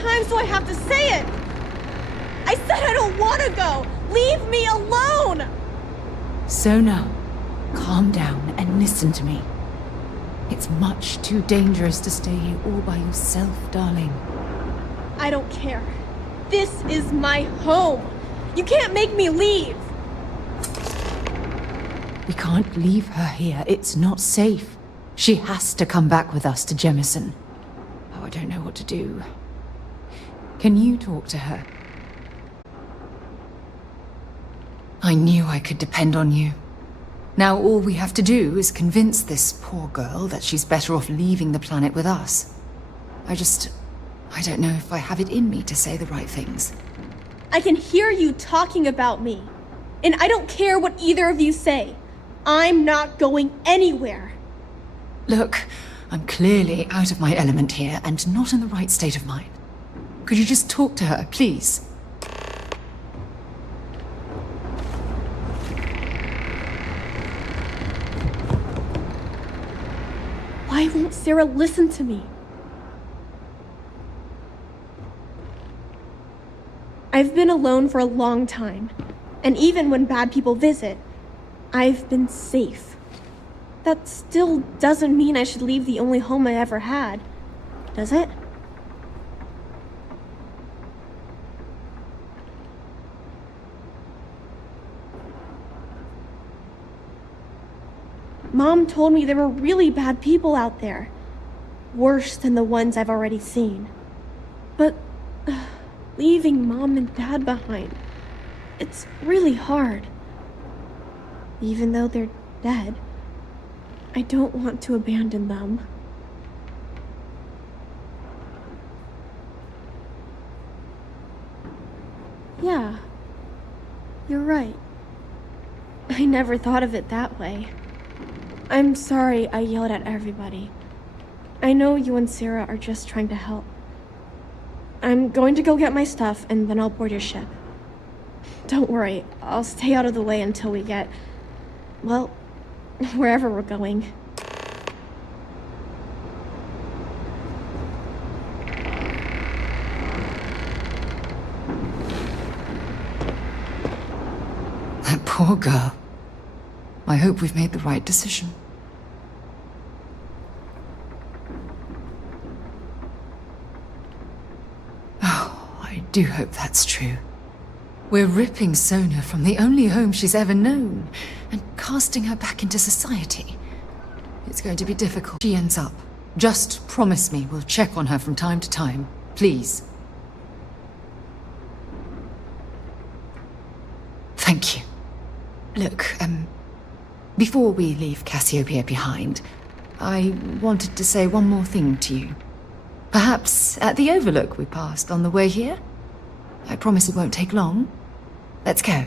times do I have to say it? I said I don't want to go! Leave me alone! Sona, calm down and listen to me. It's much too dangerous to stay here all by yourself, darling. I don't care. This is my home. You can't make me leave. We can't leave her here. It's not safe. She has to come back with us to Jemison. Oh, I don't know what to do. Can you talk to her? I knew I could depend on you. Now all we have to do is convince this poor girl that she's better off leaving the planet with us. I don't know if I have it in me to say the right things. I can hear you talking about me. And I don't care what either of you say. I'm not going anywhere. Look, I'm clearly out of my element here and not in the right state of mind. Could you just talk to her, please? Why won't Sarah listen to me? I've been alone for a long time, and even when bad people visit, I've been safe. That still doesn't mean I should leave the only home I ever had, does it? Mom told me there were really bad people out there. Worse than the ones I've already seen. But leaving Mom and Dad behind, it's really hard. Even though they're dead, I don't want to abandon them. Yeah, you're right. I never thought of it that way. I'm sorry I yelled at everybody. I know you and Sarah are just trying to help. I'm going to go get my stuff and then I'll board your ship. Don't worry, I'll stay out of the way until we get, well, wherever we're going. That poor girl. I hope we've made the right decision. Oh, I do hope that's true. We're ripping Sona from the only home she's ever known and casting her back into society. It's going to be difficult. She ends up. Just promise me we'll check on her from time to time, please. Thank you. Look, before we leave Cassiopeia behind, I wanted to say one more thing to you. Perhaps at the overlook we passed on the way here? I promise it won't take long. Let's go.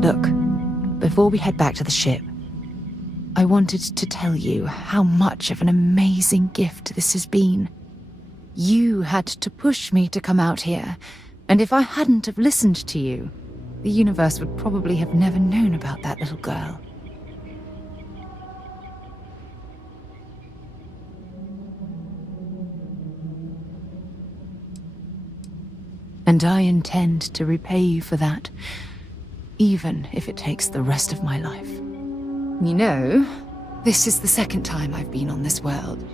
Look, before we head back to the ship, I wanted to tell you how much of an amazing gift this has been. You had to push me to come out here, and if I hadn't have listened to you, the universe would probably have never known about that little girl. And I intend to repay you for that, even if it takes the rest of my life. You know, this is the second time I've been on this world,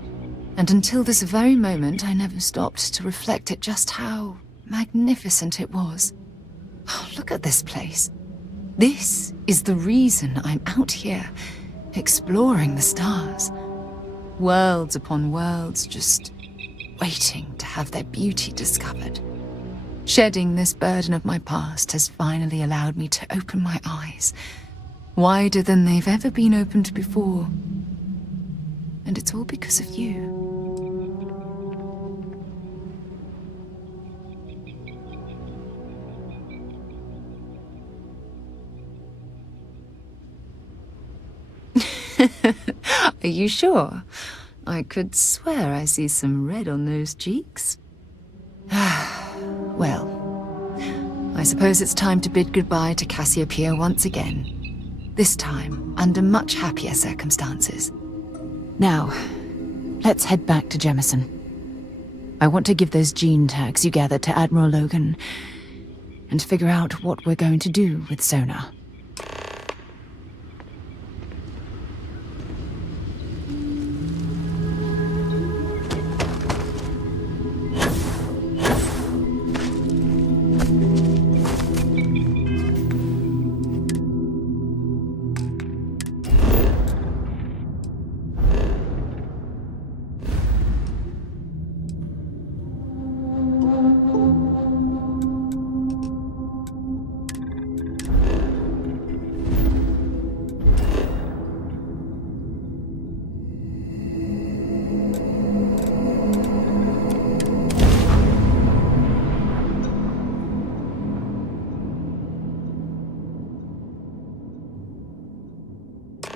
and until this very moment I never stopped to reflect at just how magnificent it was. Oh, look at this place. This is the reason I'm out here, exploring the stars. Worlds upon worlds just waiting to have their beauty discovered. Shedding this burden of my past has finally allowed me to open my eyes, wider than they've ever been opened before. And it's all because of you. Are you sure? I could swear I see some red on those cheeks. Well, I suppose it's time to bid goodbye to Cassiopeia once again. This time, under much happier circumstances. Now, let's head back to Jemison. I want to give those gene tags you gathered to Admiral Logan, and figure out what we're going to do with Sona.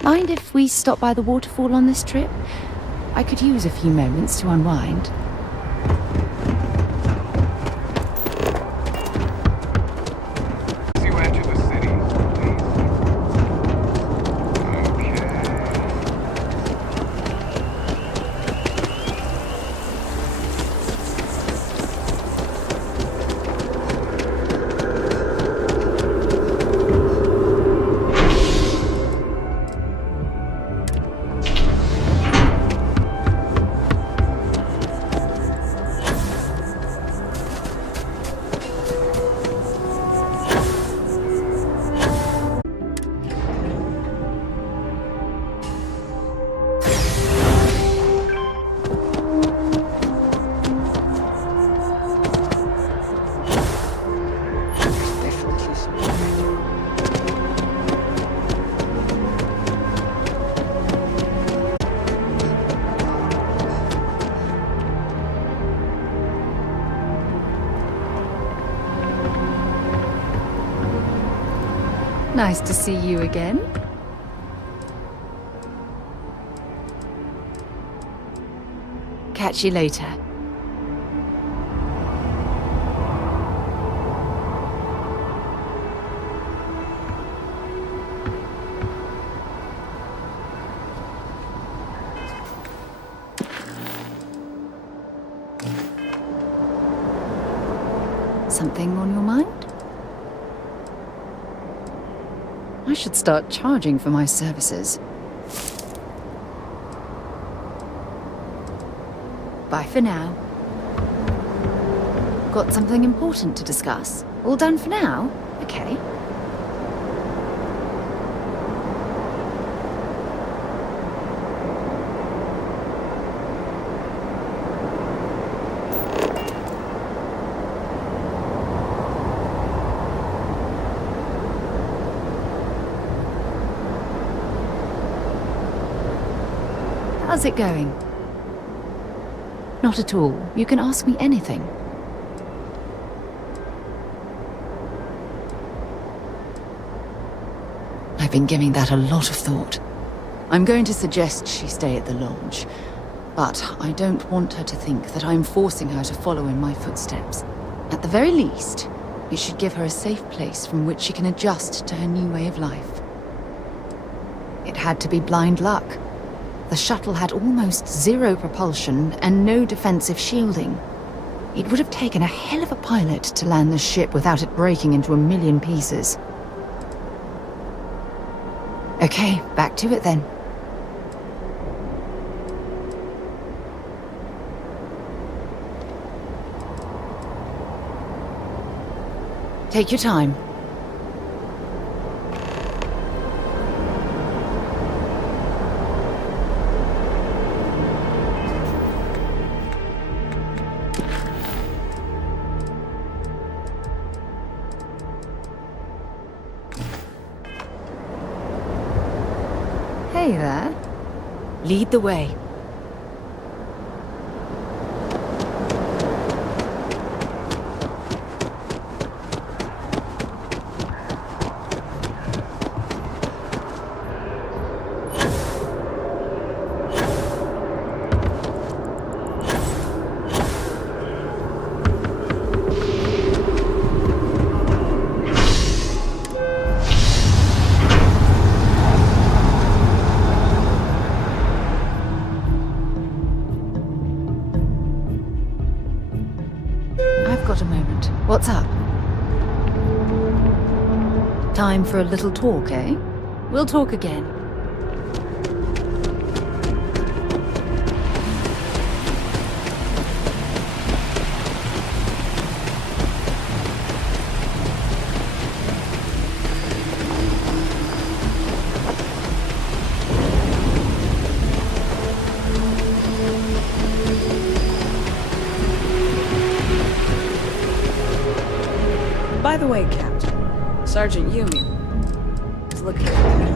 Mind if we stop by the waterfall on this trip? I could use a few moments to unwind. As you enter the city, please. Okay. Nice to see you again. Catch you later. Something on your mind? I should start charging for my services. Bye for now. Got something important to discuss? All done for now? Okay. How's it going? Not at all. You can ask me anything. I've been giving that a lot of thought. I'm going to suggest she stay at the lodge, but I don't want her to think that I'm forcing her to follow in my footsteps. At the very least, we should give her a safe place from which she can adjust to her new way of life. It had to be blind luck. The shuttle had almost zero propulsion and no defensive shielding. It would have taken a hell of a pilot to land the ship without it breaking into a million pieces. Okay, back to it then. Take your time. Hey there. Lead the way. I've got a moment. What's up? Time for a little talk, eh? We'll talk again. By the way, Captain, Sergeant Yumi is looking for you.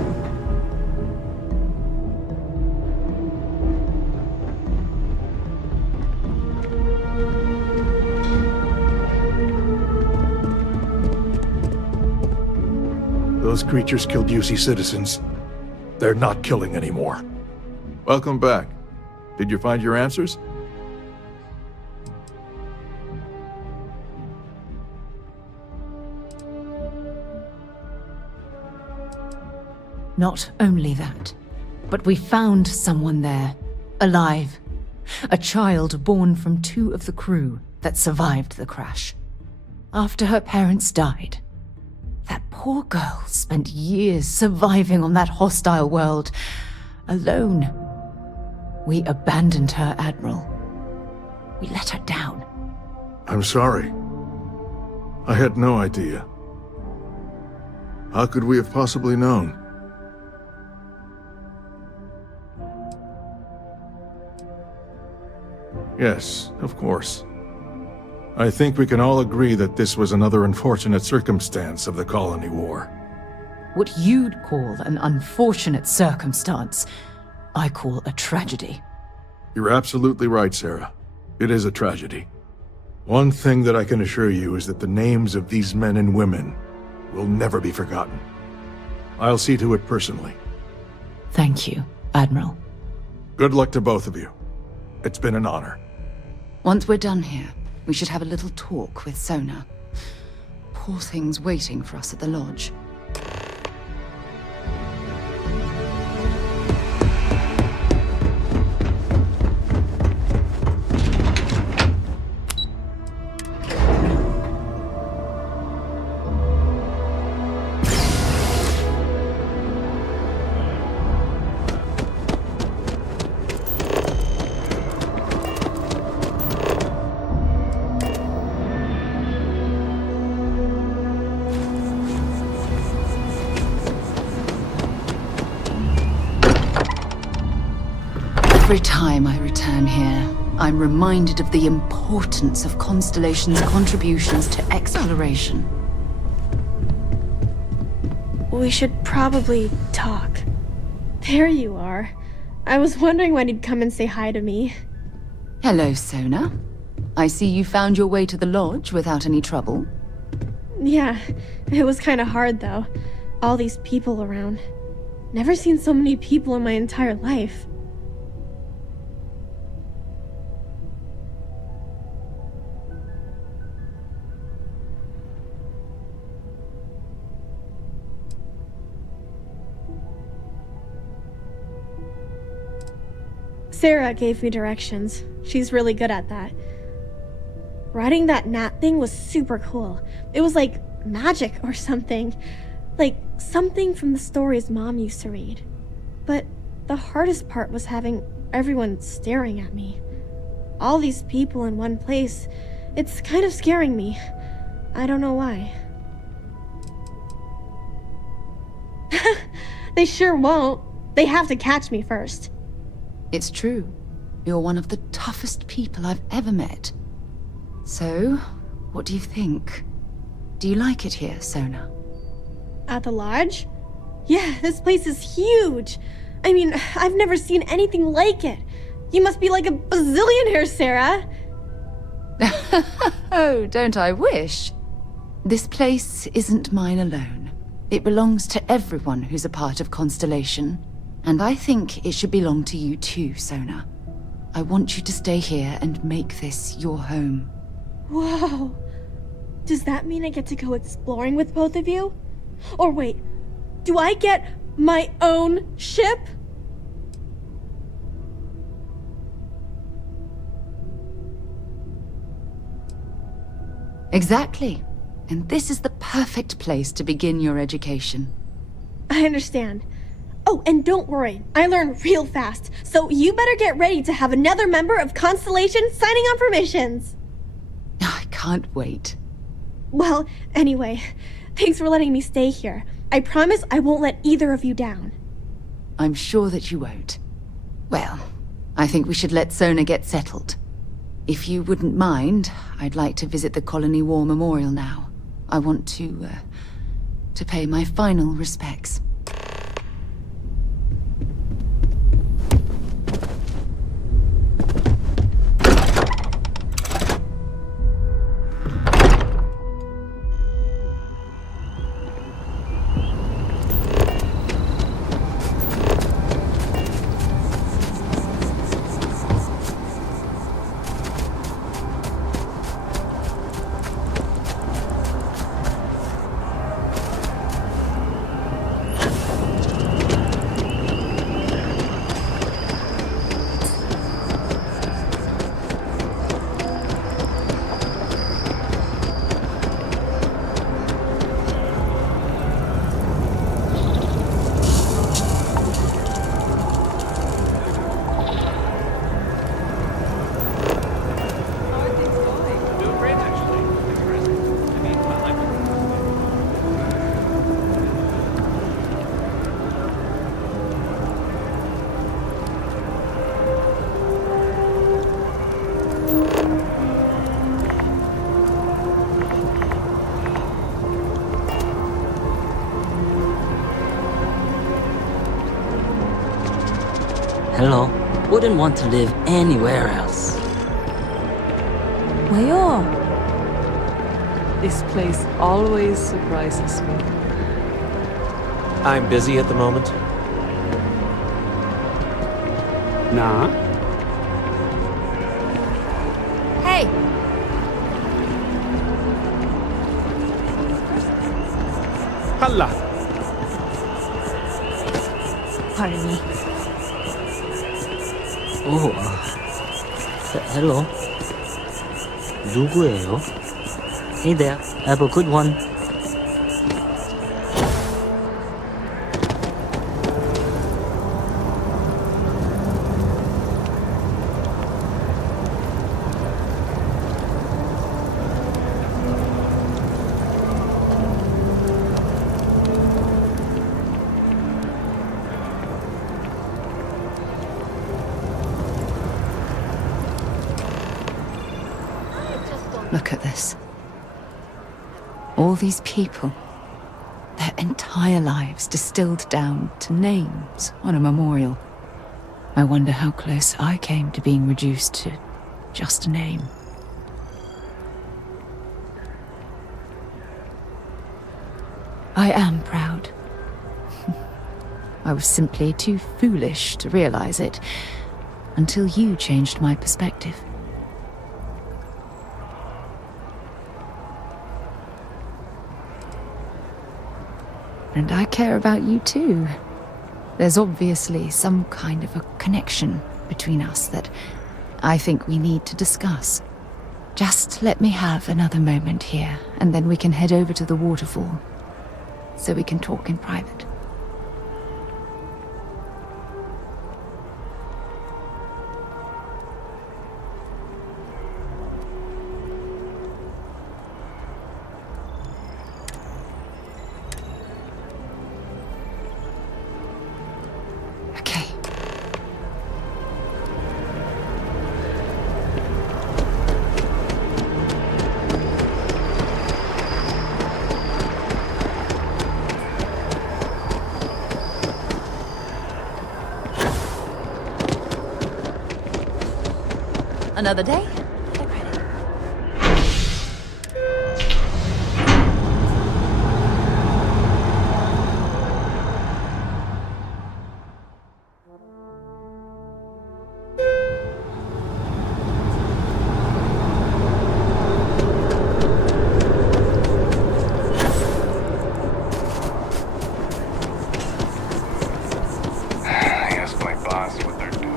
Those creatures killed UC citizens. They're not killing anymore. Welcome back. Did you find your answers? Not only that, but we found someone there, alive. A child born from 2 of the crew that survived the crash. After her parents died, that poor girl spent years surviving on that hostile world, alone. We abandoned her, Admiral. We let her down. I'm sorry. I had no idea. How could we have possibly known? Yes, of course. I think we can all agree that this was another unfortunate circumstance of the Colony War. What you'd call an unfortunate circumstance, I call a tragedy. You're absolutely right, Sarah. It is a tragedy. One thing that I can assure you is that the names of these men and women will never be forgotten. I'll see to it personally. Thank you, Admiral. Good luck to both of you. It's been an honor. Once we're done here, we should have a little talk with Sona. Poor thing's waiting for us at the lodge. Every time I return here, I'm reminded of the importance of Constellation's contributions to exploration. We should probably talk. There you are. I was wondering when he'd come and say hi to me. Hello, Sona. I see you found your way to the lodge without any trouble. Yeah, it was kind of hard though. All these people around. Never seen so many people in my entire life. Sarah gave me directions. She's really good at that. Riding that gnat thing was super cool. It was like magic or something. Like something from the stories Mom used to read. But the hardest part was having everyone staring at me. All these people in one place. It's kind of scaring me. I don't know why. They sure won't. They have to catch me first. It's true. You're one of the toughest people I've ever met. So, what do you think? Do you like it here, Sona? At the lodge? Yeah, this place is huge. I mean, I've never seen anything like it. You must be like a bazillionaire, Sarah. Oh, don't I wish? This place isn't mine alone. It belongs to everyone who's a part of Constellation. And I think it should belong to you too, Sona. I want you to stay here and make this your home. Whoa. Does that mean I get to go exploring with both of you? Or wait, do I get my own ship? Exactly. And this is the perfect place to begin your education. I understand. Oh, and don't worry, I learn real fast, so you better get ready to have another member of Constellation signing on for missions. I can't wait. Well, anyway, thanks for letting me stay here. I promise I won't let either of you down. I'm sure that you won't. Well, I think we should let Sona get settled. If you wouldn't mind, I'd like to visit the Colony War Memorial now. I want to pay my final respects. Doing great, actually. Thanks for asking. I mean, Hello. Wouldn't want to live anywhere else. 왜요? This place always surprises me. I'm busy at the moment. Nah. Hey! Halla. Pardon me. Oh, hello. 누구예요? Hey there. Have a good one. Look at this. All these people. Their entire lives distilled down to names on a memorial. I wonder how close I came to being reduced to just a name. I am proud. I was simply too foolish to realize it until you changed my perspective. And I care about you too. There's obviously some kind of a connection between us that I think we need to discuss. Just let me have another moment here, and then we can head over to the waterfall, so we can talk in private. Okay. Another day? Get ready. Ask my boss what they're doing.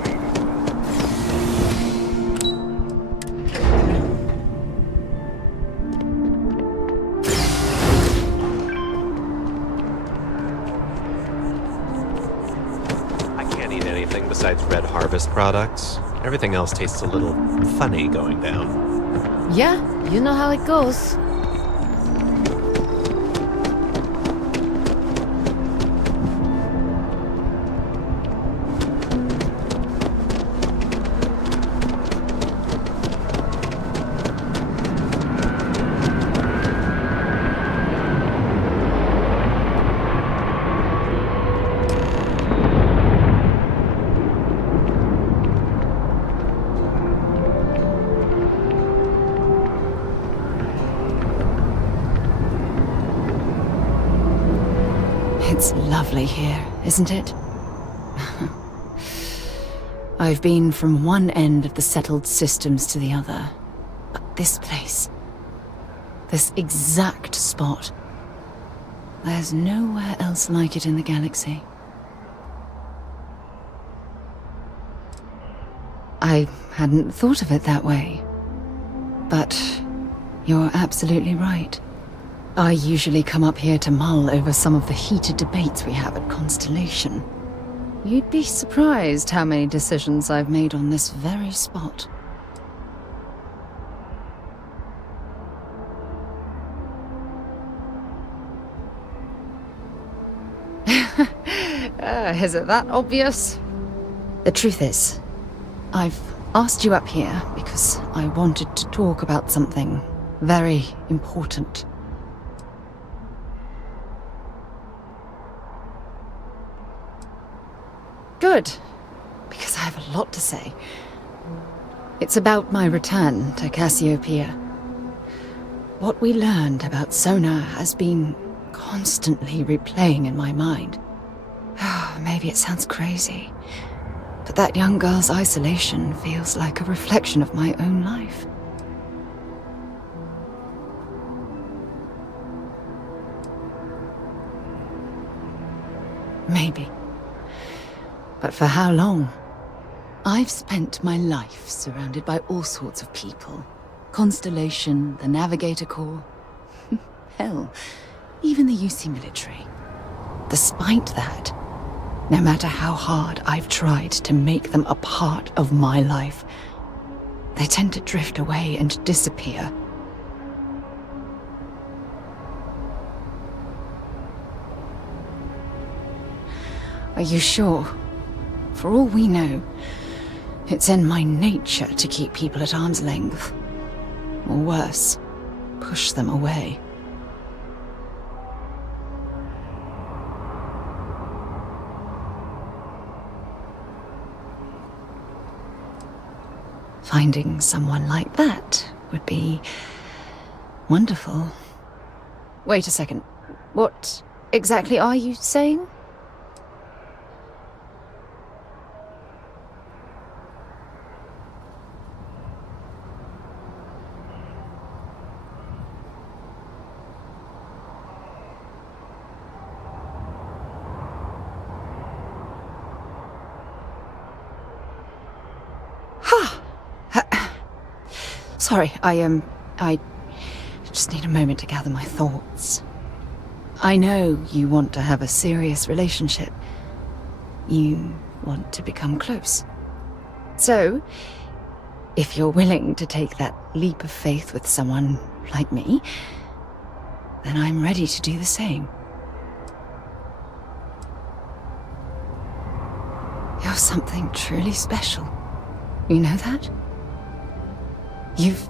I can't eat anything besides Red Harvest products. Everything else tastes a little funny going down. Yeah, you know how it goes. It's lovely here, isn't it? I've been from one end of the settled systems to the other. But this place, this exact spot, there's nowhere else like it in the galaxy. I hadn't thought of it that way. But you're absolutely right. I usually come up here to mull over some of the heated debates we have at Constellation. You'd be surprised how many decisions I've made on this very spot. Is it that obvious? The truth is, I've asked you up here because I wanted to talk about something very important. Good, because I have a lot to say. It's about my return to Cassiopeia. What we learned about Sona has been constantly replaying in my mind. Maybe it sounds crazy, but that young girl's isolation feels like a reflection of my own life. Maybe. But for how long? I've spent my life surrounded by all sorts of people. Constellation, the Navigator Corps. Hell, even the UC military. Despite that, no matter how hard I've tried to make them a part of my life, they tend to drift away and disappear. Are you sure? For all we know, it's in my nature to keep people at arm's length. Or worse, push them away. Finding someone like that would be wonderful. Wait a second. What exactly are you saying? Sorry, I just need a moment to gather my thoughts. I know you want to have a serious relationship. You want to become close. So, if you're willing to take that leap of faith with someone like me, then I'm ready to do the same. You're something truly special. You know that? You've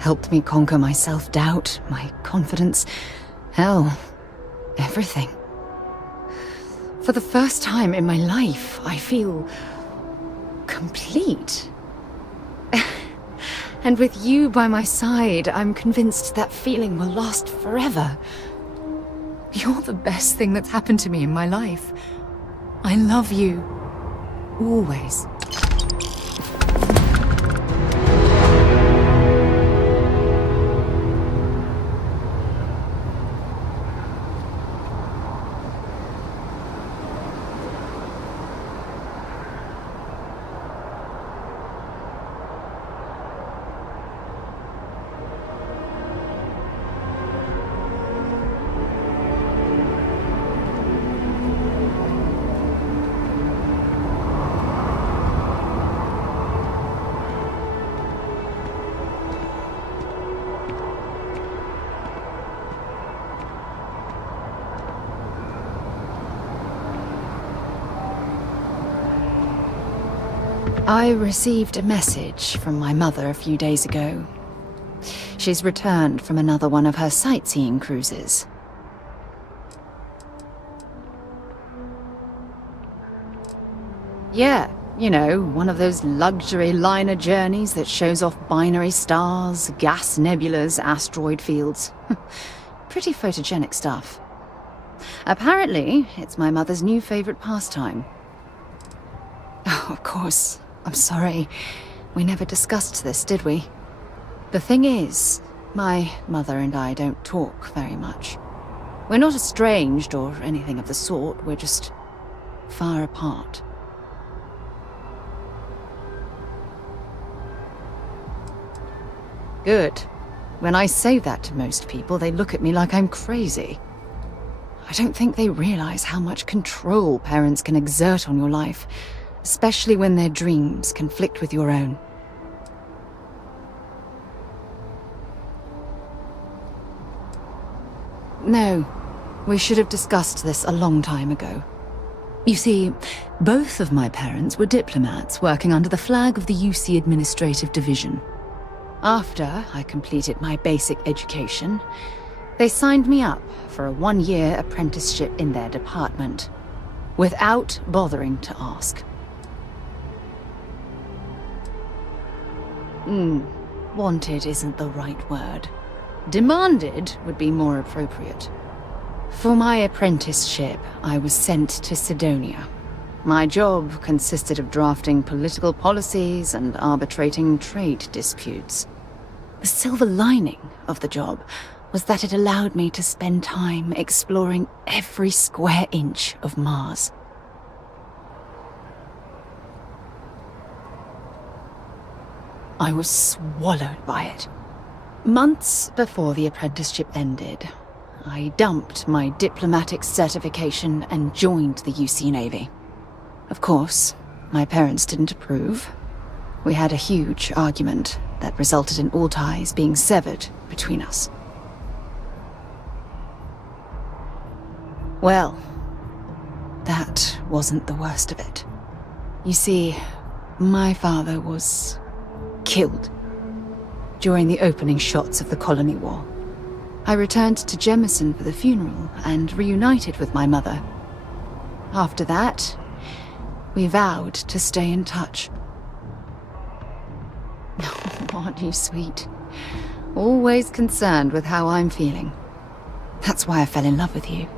helped me conquer my self-doubt, my confidence, hell, everything. For the first time in my life, I feel complete. And with you by my side, I'm convinced that feeling will last forever. You're the best thing that's happened to me in my life. I love you. Always. I received a message from my mother a few days ago. She's returned from another one of her sightseeing cruises. Yeah, you know, one of those luxury liner journeys that shows off binary stars, gas nebulas, asteroid fields. Pretty photogenic stuff. Apparently, it's my mother's new favorite pastime. Oh, of course. I'm sorry. We never discussed this, did we? The thing is, my mother and I don't talk very much. We're not estranged or anything of the sort, we're just far apart. Good. When I say that to most people, they look at me like I'm crazy. I don't think they realize how much control parents can exert on your life, especially when their dreams conflict with your own. No, we should have discussed this a long time ago. You see, both of my parents were diplomats working under the flag of the UC Administrative Division. After I completed my basic education, they signed me up for a 1-year apprenticeship in their department, without bothering to ask. Wanted isn't the right word. Demanded would be more appropriate. For my apprenticeship, I was sent to Sidonia. My job consisted of drafting political policies and arbitrating trade disputes. The silver lining of the job was that it allowed me to spend time exploring every square inch of Mars. I was swallowed by it. Months before the apprenticeship ended, I dumped my diplomatic certification and joined the UC Navy. Of course, my parents didn't approve. We had a huge argument that resulted in all ties being severed between us. Well, that wasn't the worst of it. You see, my father was killed during the opening shots of the Colony War. I returned to Jemison for the funeral and reunited with my mother. After that, we vowed to stay in touch. Aren't you sweet? Always concerned with how I'm feeling. That's why I fell in love with you.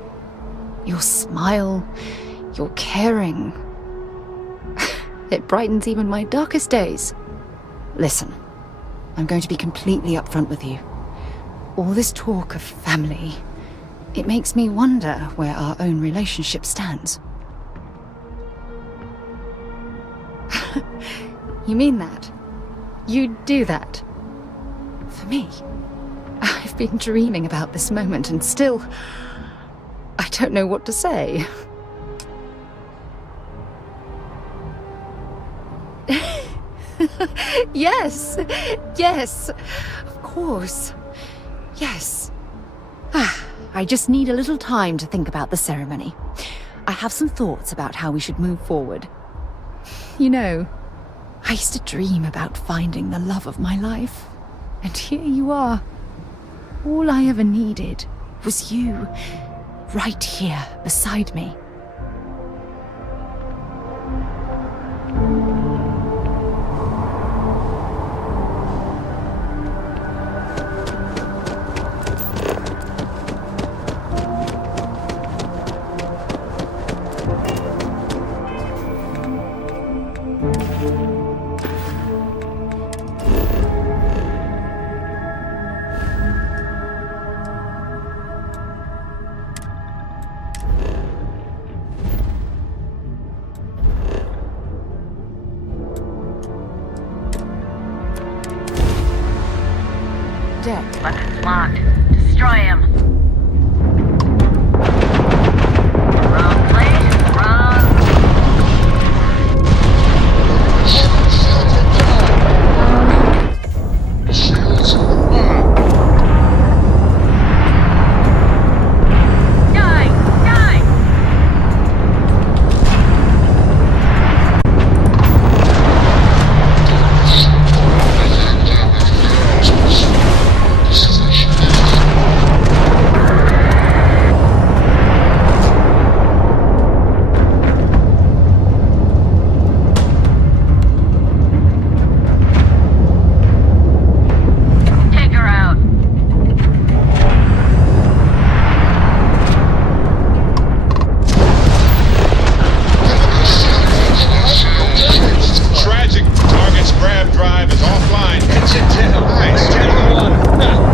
Your smile, your caring. It brightens even my darkest days. Listen, I'm going to be completely upfront with you. All this talk of family, it makes me wonder where our own relationship stands. You mean that? You'd do that? For me? I've been dreaming about this moment and still, I don't know what to say. Yes, yes, of course, yes. I just need a little time to think about the ceremony. I have some thoughts about how we should move forward. You know, I used to dream about finding the love of my life, and here you are. All I ever needed was you, right here beside me. deck. Weapons locked. Destroy him. Wrong place, wrong. Die! Die! Take her out. Tragic. Target's grab drive is offline. Engine down. Nice. 10-1.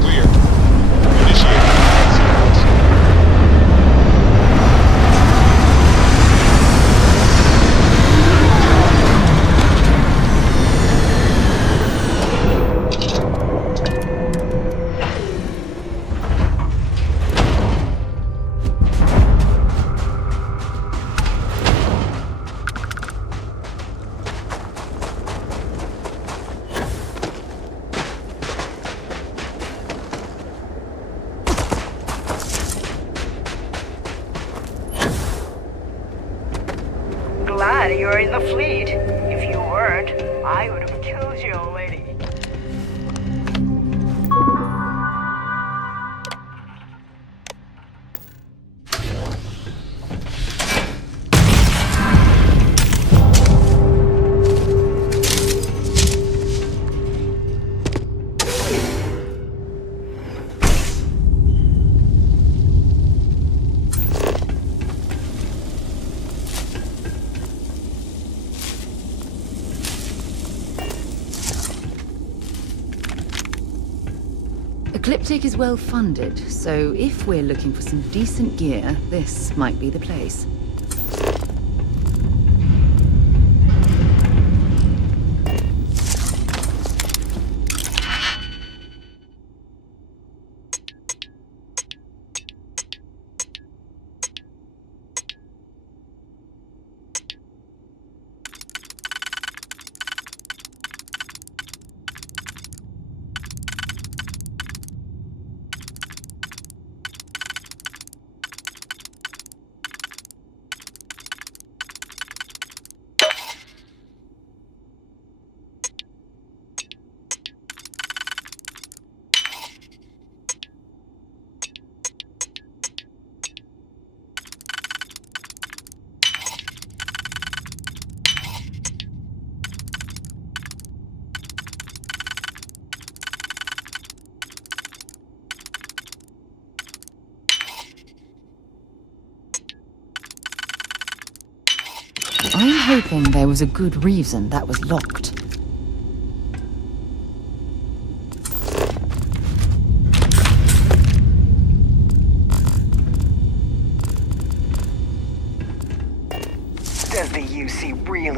Clear. Initiate. Glad you're in the fleet. If you weren't, I would have killed you already. Ecliptic is well funded, so if we're looking for some decent gear, this might be the place. I'm hoping there was a good reason that was locked. Does the UC really?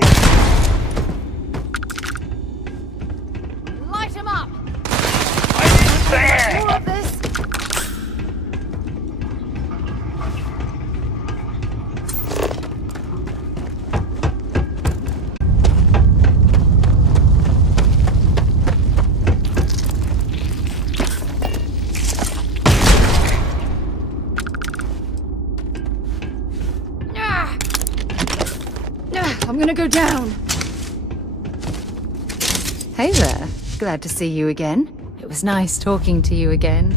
Light him up! I didn't say it! More of this? I'm gonna go down. Hey there. Glad to see you again. It was nice talking to you again.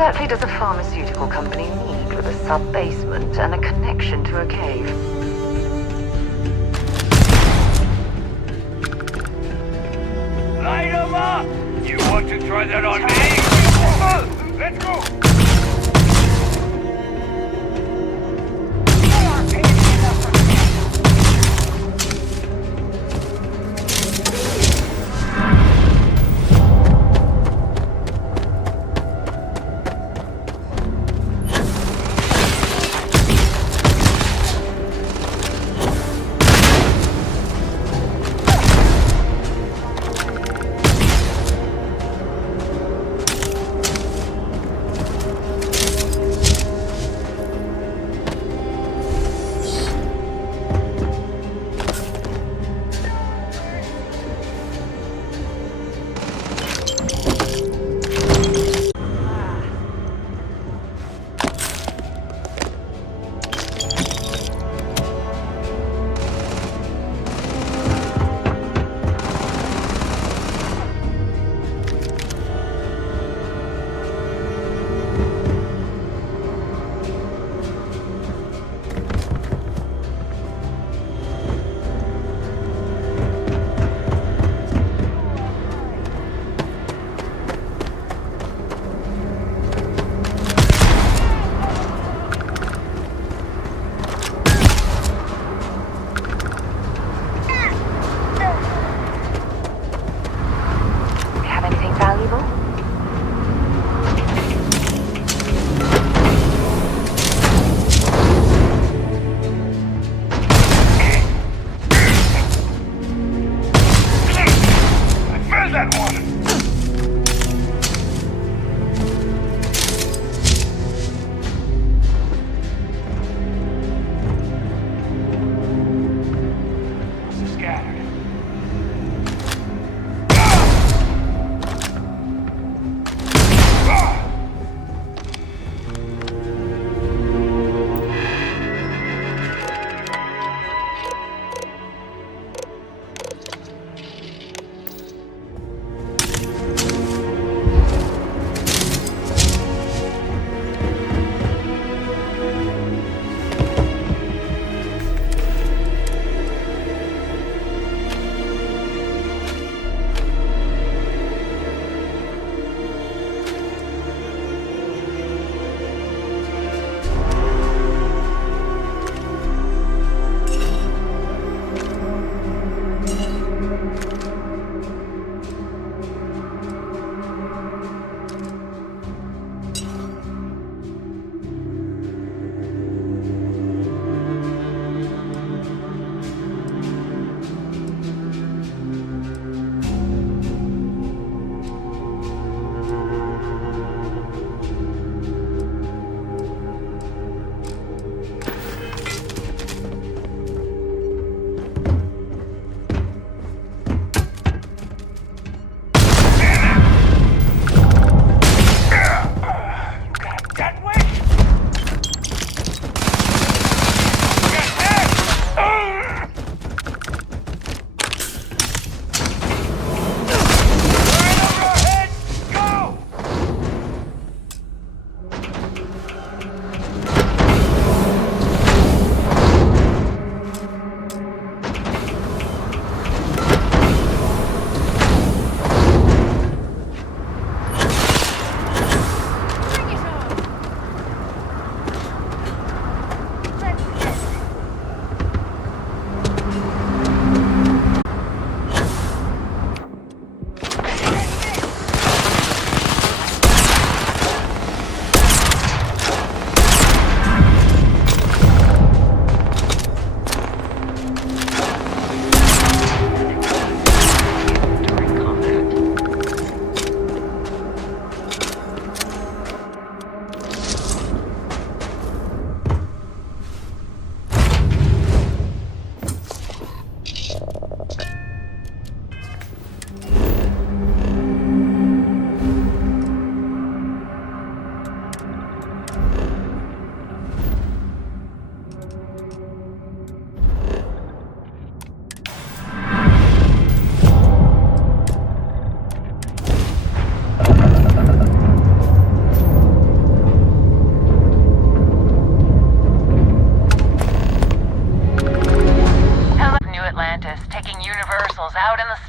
exactly does a pharmaceutical company need with a sub-basement and a connection to a cave? Light 'em up! You want to try that on me? Let's go!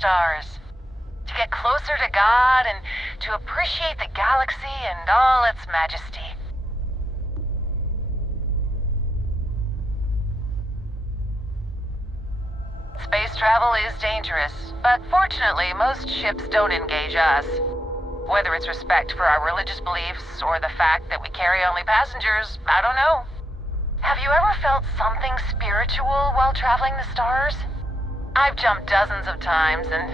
stars. To get closer to God and to appreciate the galaxy and all its majesty. Space travel is dangerous, but fortunately most ships don't engage us. Whether it's respect for our religious beliefs or the fact that we carry only passengers, I don't know. Have you ever felt something spiritual while traveling the stars? I've jumped dozens of times, and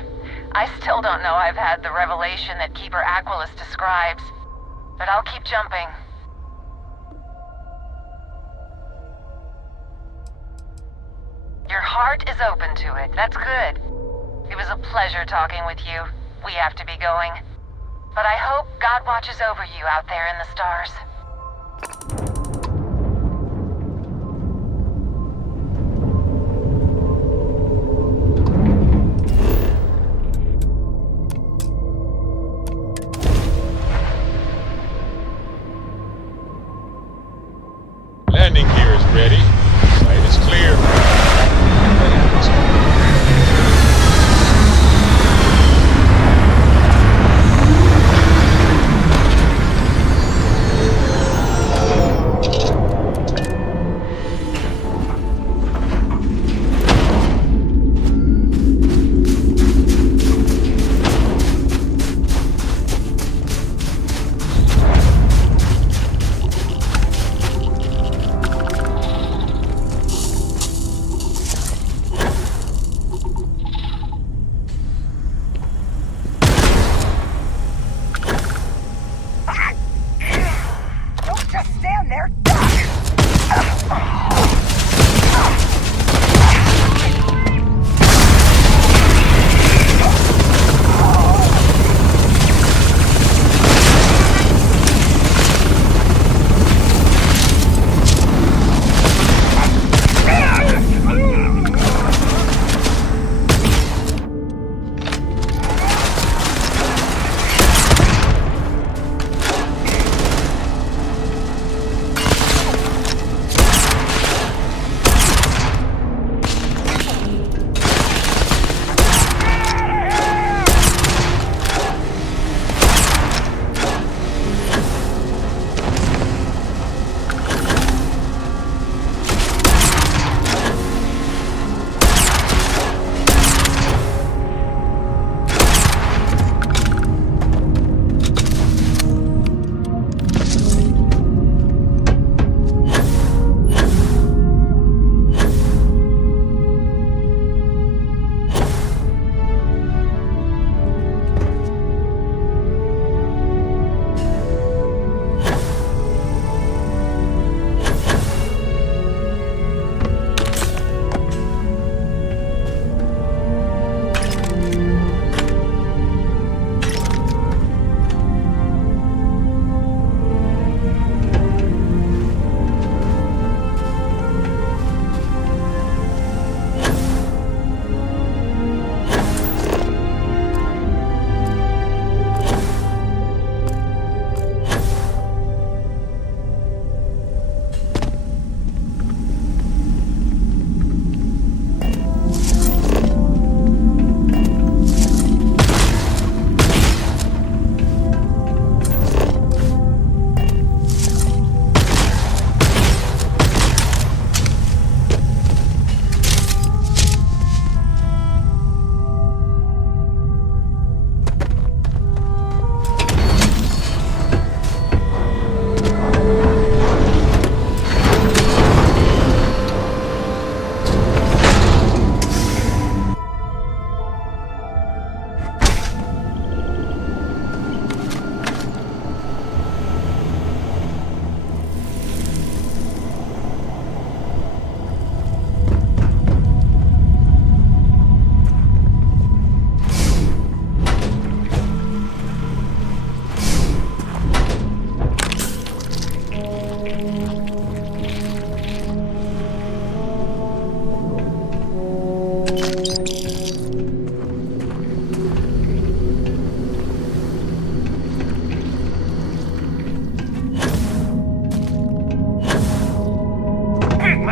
I still don't know I've had the revelation that Keeper Aquilus describes. But I'll keep jumping. Your heart is open to it. That's good. It was a pleasure talking with you. We have to be going. But I hope God watches over you out there in the stars. Landing gear is ready. Sight is clear.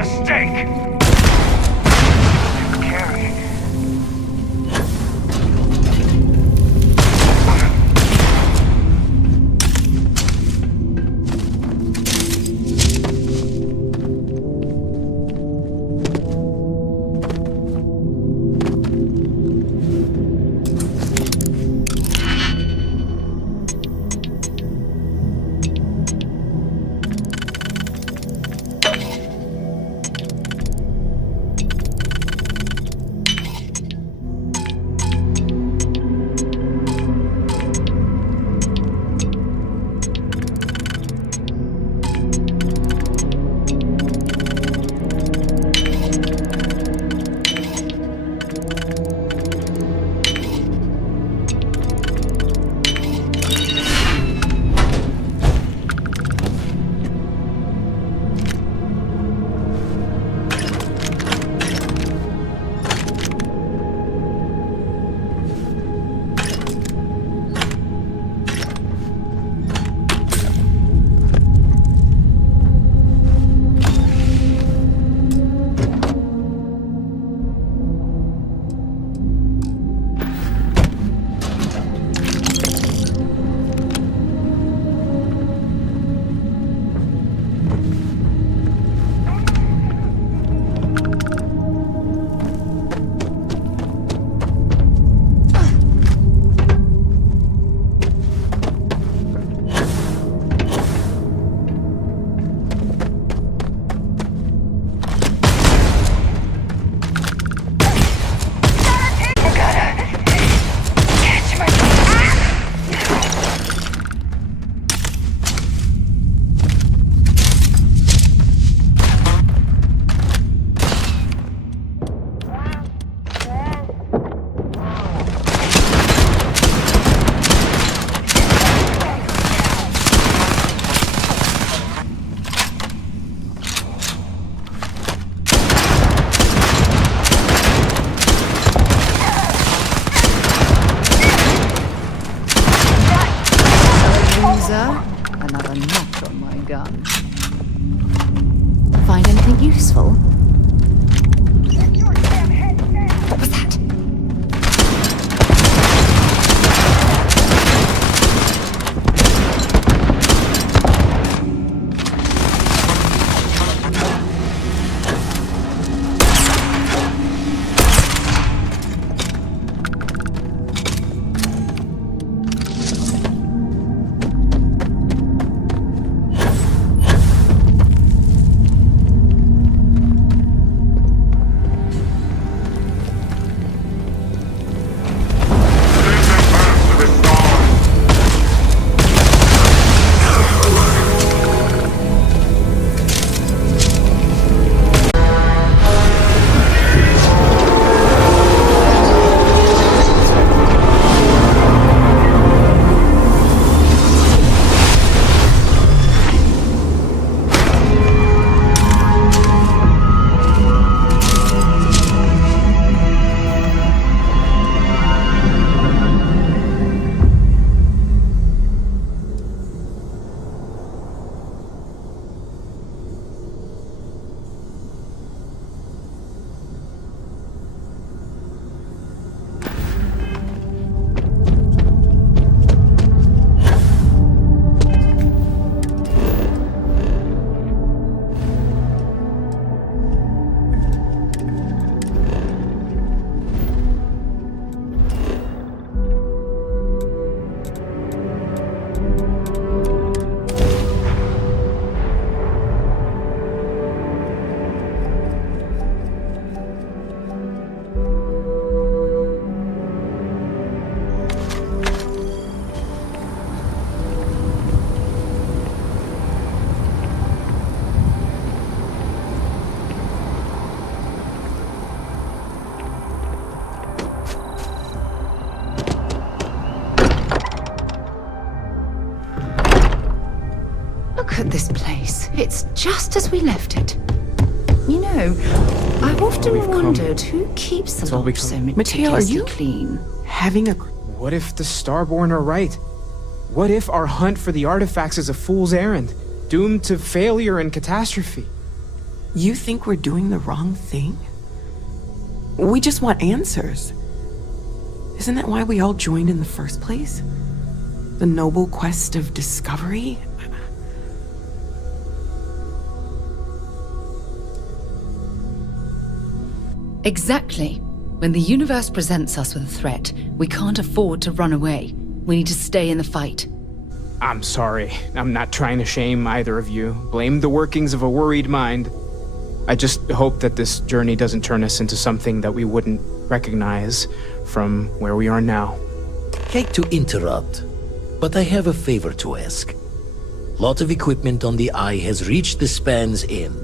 mistake! Carrying. something useful. What was that? Look at this place. It's just as we left it. You know, I've often wondered who keeps the lodge so meticulously clean. Having a... What if the Starborn are right? What if our hunt for the artifacts is a fool's errand, doomed to failure and catastrophe? You think we're doing the wrong thing? We just want answers. Isn't that why we all joined in the first place? The noble quest of discovery? Exactly. When the universe presents us with a threat, we can't afford to run away. We need to stay in the fight. I'm sorry. I'm not trying to shame either of you. Blame the workings of a worried mind. I just hope that this journey doesn't turn us into something that we wouldn't recognize from where we are now. Hate to interrupt, but I have a favor to ask. Lot of equipment on the Eye has reached the span's end.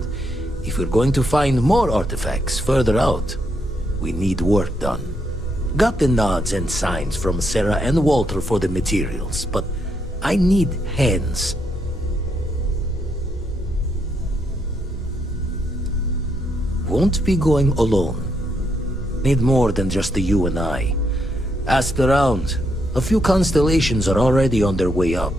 If we're going to find more artifacts further out, we need work done. Got the nods and signs from Sarah and Walter for the materials, but I need hands. Won't be going alone. Need more than just the you and I. Asked around. A few constellations are already on their way up.